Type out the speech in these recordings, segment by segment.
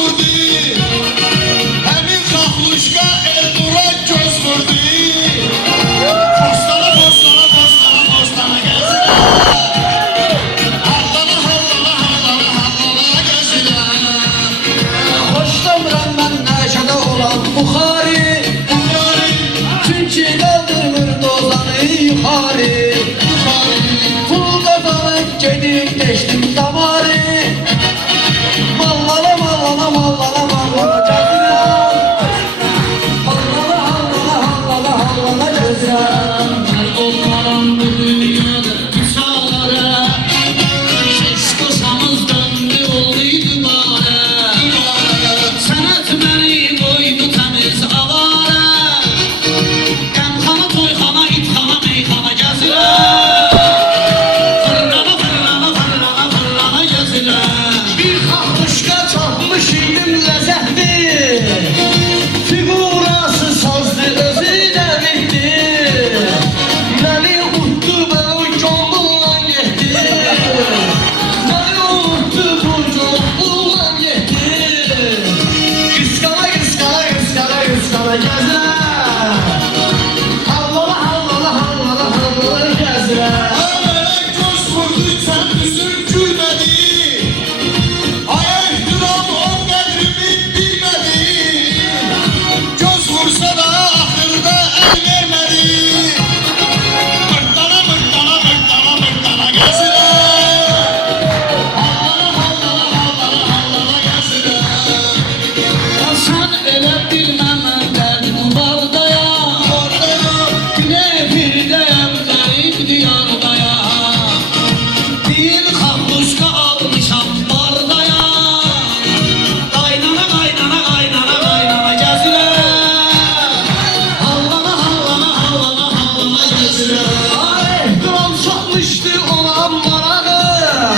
vurdu. Həmin Xaxluşqa Eldura göz vurdu. Postana postana postana postana gəzirəm. Hallana hallana hallana hallana gəzirəm. Hoşlamıram mən nəşədə olan Buxari. Çünki qaldırmır dozanı yuxarı. Pul qazanıb gedib geçdim damarı. Mallana mallana mallana mallana gəzirəm. Mallana hallana hallana hallana gəzirəm. Mən olmaram bu dünyada küçalara. Şeşkoşamız döndü oldu dubara. Sənət məni qoydu təmiz avara. Qəmxana, toyxana, itxana, meyxana gəzirəm. Fırlana, fırlana, fırlana, fırlana gəzirəm. Bir Xaxluşqa çapmış idim ləzzətli. Figurası sazdı özü dəvitdi. Məni utdu və o yolunla getdi. Məni utdu bu yolunla getdi. Qısqala qısqala qısqala qısqala gəzirəm. Hallala hallala hallala hallala gəzirəm. Həmənə göz vurdu, sən üzüm gülmədi. Ayaqdıram o qədrimi bilmədi. Göz vursa da axırda əl vermədi. Mırtlana mırtlana mırtlana mırtlana gəzirəm. Hallana hallana hallana hallana gəzirəm. Sən elə bilmə mən dərdim bardayam. Ordayam, Günə birdəyəm qərib diyardayam. Deyil Xaxluşqa almışam bardayam. Qaynana qaynana qaynana qaynana gəzirəm. Hallana hallana hallana hallana gəzirəm. Ay, duran çatmışdı ona marağı.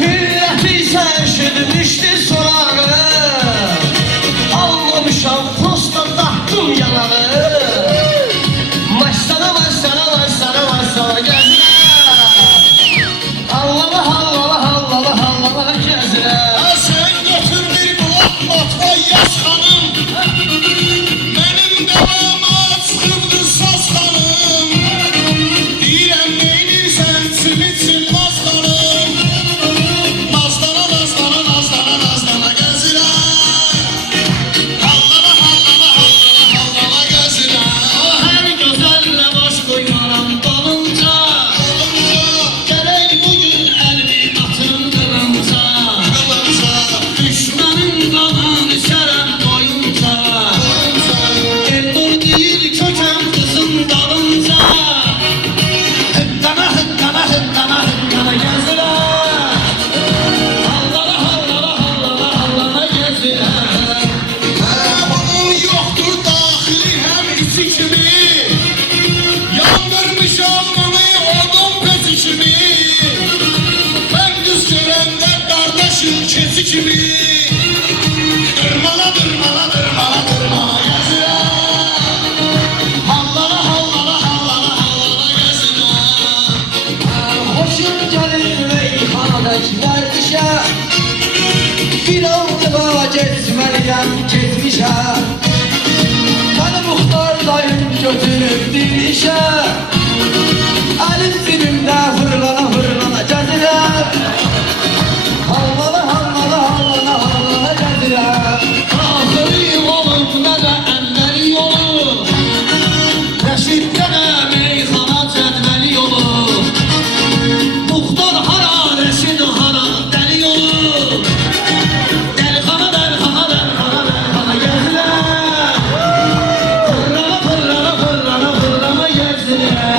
Milleti ise eşitmişti sorağı. Anlamışam posta taktım yanağı. Maçsana maçsana maçsana maçsana gezirəm. Hallala hallala hallala hallala gezirəm. ha sən götür bir bulaq matva yaz xanım. Mənim davama çıxıbdı saz xanım. Deyirəm neynirsən çimit çılmaz xanım. Nazlana nazlana nazlana nazlana gəzirəm. Hallana hallana hallana hallana gəzirəm. Hər gözəllə baş qoymaram dalınca. Gərək bugün əlini atım qılınca. Düşmənin qanını içərəm doyunca. Elnur deyir kökəm qızın dalınca. Hıqqana hıqqana hıqqana hıqqana gəzirəm. Hallana hallana hallana hallana gəzirəm. Bunun yoxdur daxili həm içi kimi. Yandırmışam bunu odun pezi kimi. Mən düz görəndə qardaşım keçi kimi. Dırmala dırmala dırmala dırmala gəzirəm. Hallala hallala hallala hallala gəzirəm. Hoşum gelir meyhanədək vərdişə. Bir altıma getməliyəm getmişə. Məni Muxtar dayım götürüb bir işə. Əlim cibimdə fırlana fırlana gəzirəm. Hallala hallala hallala hallala gəzirəm. Axırı olub nə də əlləri yolu. Rəşiddə də meyxana cədvəli yolu. Muxtar hara, Rəşid hara, dəli yolu. Dəlixana, dəlixana, dəlixana, dəlixana gəzirəm. Fırlana, fırlana, fırlana, fırlana gəzirəm.